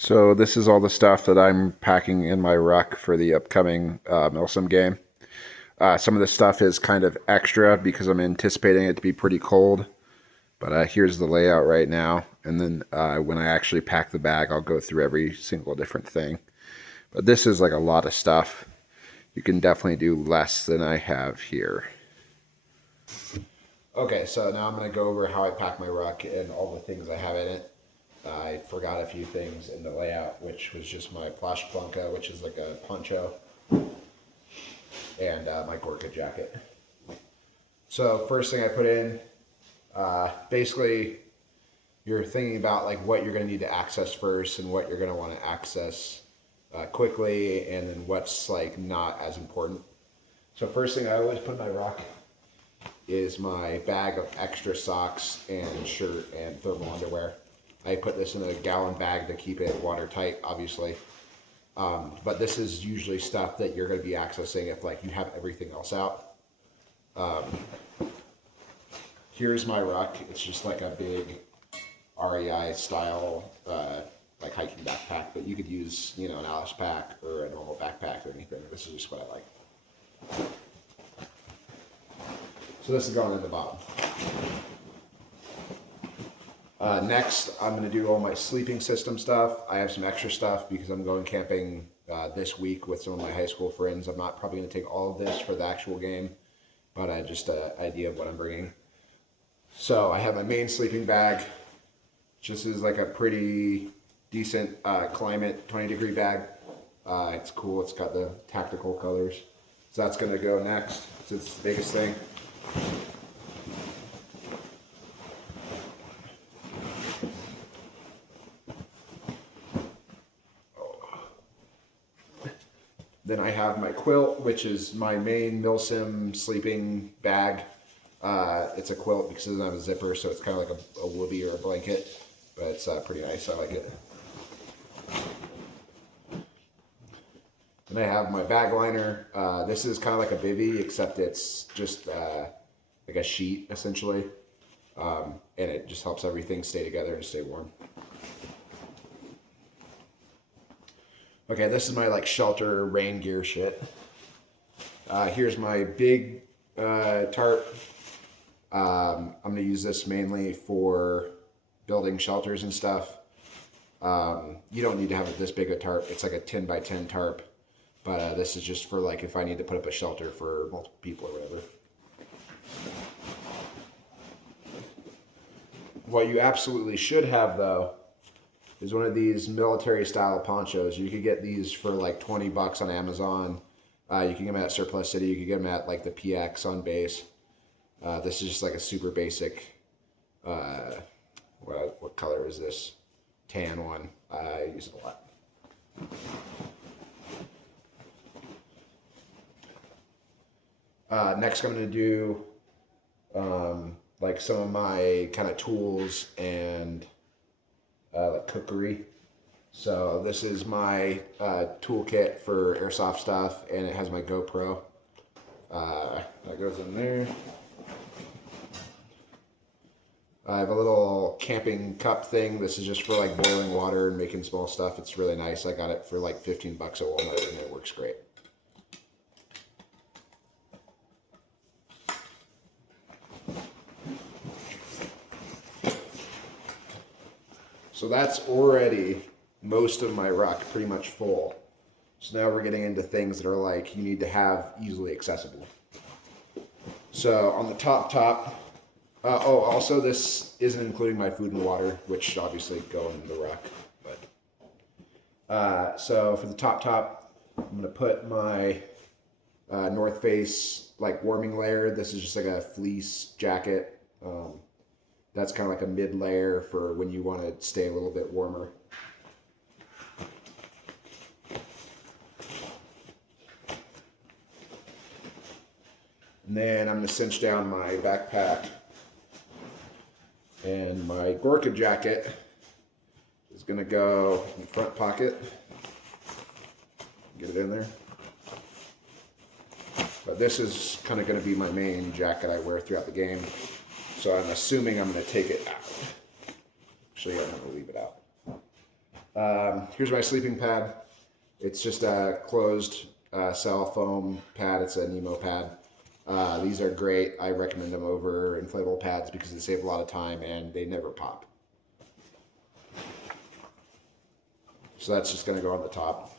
So this is all the stuff that I'm packing in my ruck for the upcoming Milsim game. Some of the stuff is kind of extra because I'm anticipating it to be pretty cold. But here's the layout right now. And then when I actually pack the bag, I'll go through every single different thing. But this is like a lot of stuff. You can definitely do less than I have here. Okay, so now I'm going to go over how I pack my ruck and all the things I have in it. I forgot a few things in the layout, which was just my plash planka, which is like a poncho, and my Gorka jacket. So first thing I put in, basically you're thinking about like what you're going to need to access first and what you're going to want to access quickly, and then what's like not as important. So first thing I always put in my ruck is my bag of extra socks and shirt and thermal underwear. I put this in a gallon bag to keep it watertight, obviously. But this is usually stuff that you're going to be accessing if like you have everything else out. Here's my ruck. It's just like a big REI style like hiking backpack, but you could use an Alice pack or a normal backpack or anything. This is just what I like. So this is going in the bottom. Next, I'm going to do all my sleeping system stuff. I have some extra stuff because I'm going camping this week with some of my high school friends. I'm not probably going to take all of this for the actual game, but just an idea of what I'm bringing. So I have my main sleeping bag. This is like a pretty decent climate 20-degree bag. It's cool. It's got the tactical colors. So that's going to go next. It's the biggest thing. Then I have my quilt, which is my main Milsim sleeping bag. It's a quilt because it doesn't have a zipper, so it's kind of like a woobie or a blanket, but it's pretty nice. I like it. Then I have my bag liner. This is kind of like a bivvy, except it's just like a sheet, essentially. And it just helps everything stay together and stay warm. Okay, this is my like shelter rain gear shit. Here's my big tarp. I'm gonna use this mainly for building shelters and stuff. You don't need to have this big a tarp. It's like a 10 by 10 tarp, but this is just for like if I need to put up a shelter for multiple people or whatever. What you absolutely should have though is one of these military style ponchos. You could get these for like $20 on Amazon. You can get them at Surplus City. You can get them at like the PX on base. This is just like a super basic, what color is this? Tan one. I use it a lot. Next I'm going to do like some of my kind of tools and like cookery. So this is my toolkit for airsoft stuff, and it has my GoPro. That goes in there. I have a little camping cup thing. This is just for like boiling water and making small stuff. It's really nice. I got it for like $15 at Walmart, and it works great. So that's already most of my ruck pretty much full. So now we're getting into things that are like you need to have easily accessible. So on the top, also this isn't including my food and water, which obviously go in the ruck. But so for the top, I'm gonna put my North Face like warming layer. This is just like a fleece jacket. That's kind of like a mid layer for when you want to stay a little bit warmer. And then I'm going to cinch down my backpack. And my Gorka jacket is going to go in the front pocket. Get it in there. But this is kind of going to be my main jacket I wear throughout the game. So I'm assuming I'm going to take it out. Actually, I'm going to leave it out. Here's my sleeping pad. It's just a closed cell foam pad. It's a Nemo pad. These are great. I recommend them over inflatable pads because they save a lot of time and they never pop. So that's just going to go on the top.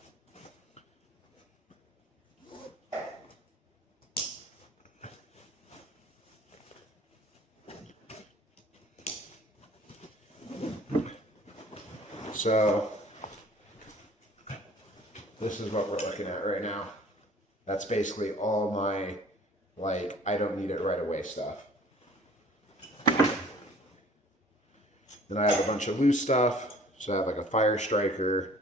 So this is what we're looking at right now. That's basically all my, like, I don't need it right away stuff. Then I have a bunch of loose stuff. So I have like a fire striker,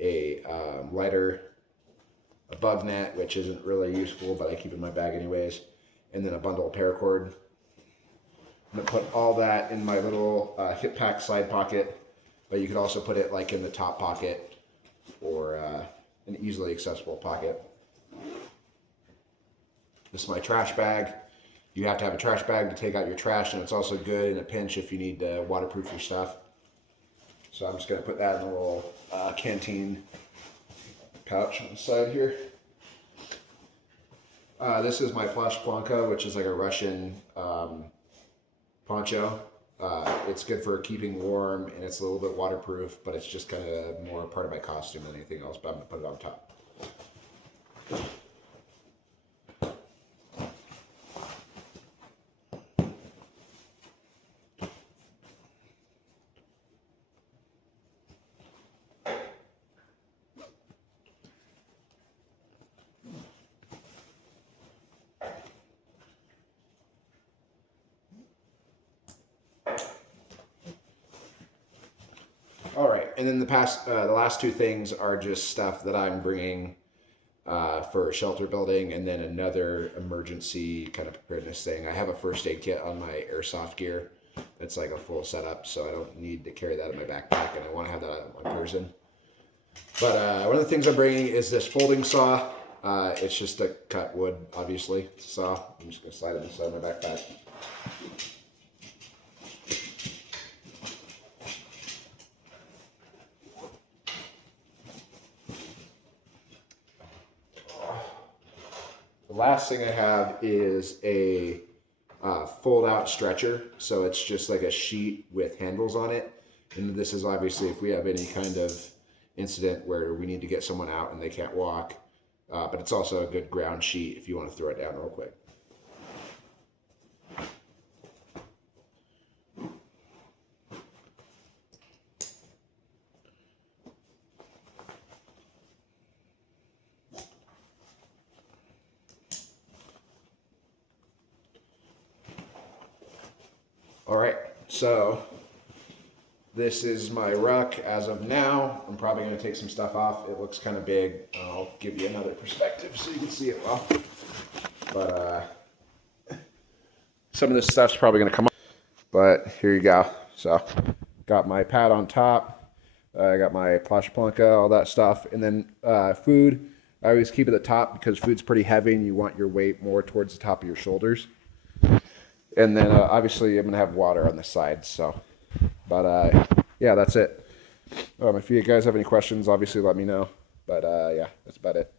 a lighter, a bug net, which isn't really useful, but I keep in my bag anyways, and then a bundle of paracord. I'm gonna put all that in my little hip pack side pocket, but you could also put it like in the top pocket or an easily accessible pocket. This is my trash bag. You have to have a trash bag to take out your trash, and it's also good in a pinch if you need to waterproof your stuff. So I'm just going to put that in a little canteen pouch on the side here. This is my plush planka, which is like a Russian poncho. It's good for keeping warm, and it's a little bit waterproof, but it's just kind of more part of my costume than anything else, but I'm going to put it on top. All right, and then the last two things are just stuff that I'm bringing for shelter building, and then another emergency kind of preparedness thing. I have a first aid kit on my airsoft gear. It's like a full setup, so I don't need to carry that in my backpack, and I want to have that on one person. But one of the things I'm bringing is this folding saw. It's just to cut wood, obviously. It's a saw. I'm just going to slide it inside my backpack. The last thing I have is a fold-out stretcher. So it's just like a sheet with handles on it. And this is obviously if we have any kind of incident where we need to get someone out and they can't walk. But it's also a good ground sheet if you want to throw it down real quick. All right, so this is my ruck as of now. I'm probably going to take some stuff off. It looks kind of big. I'll give you another perspective so you can see it well. But some of this stuff's probably going to come off. But here you go. So got my pad on top. I got my plush planka, all that stuff. And then food, I always keep at the top because food's pretty heavy and you want your weight more towards the top of your shoulders. And then obviously I'm going to have water on the sides. So, but yeah, that's it. If you guys have any questions, obviously let me know. But yeah, that's about it.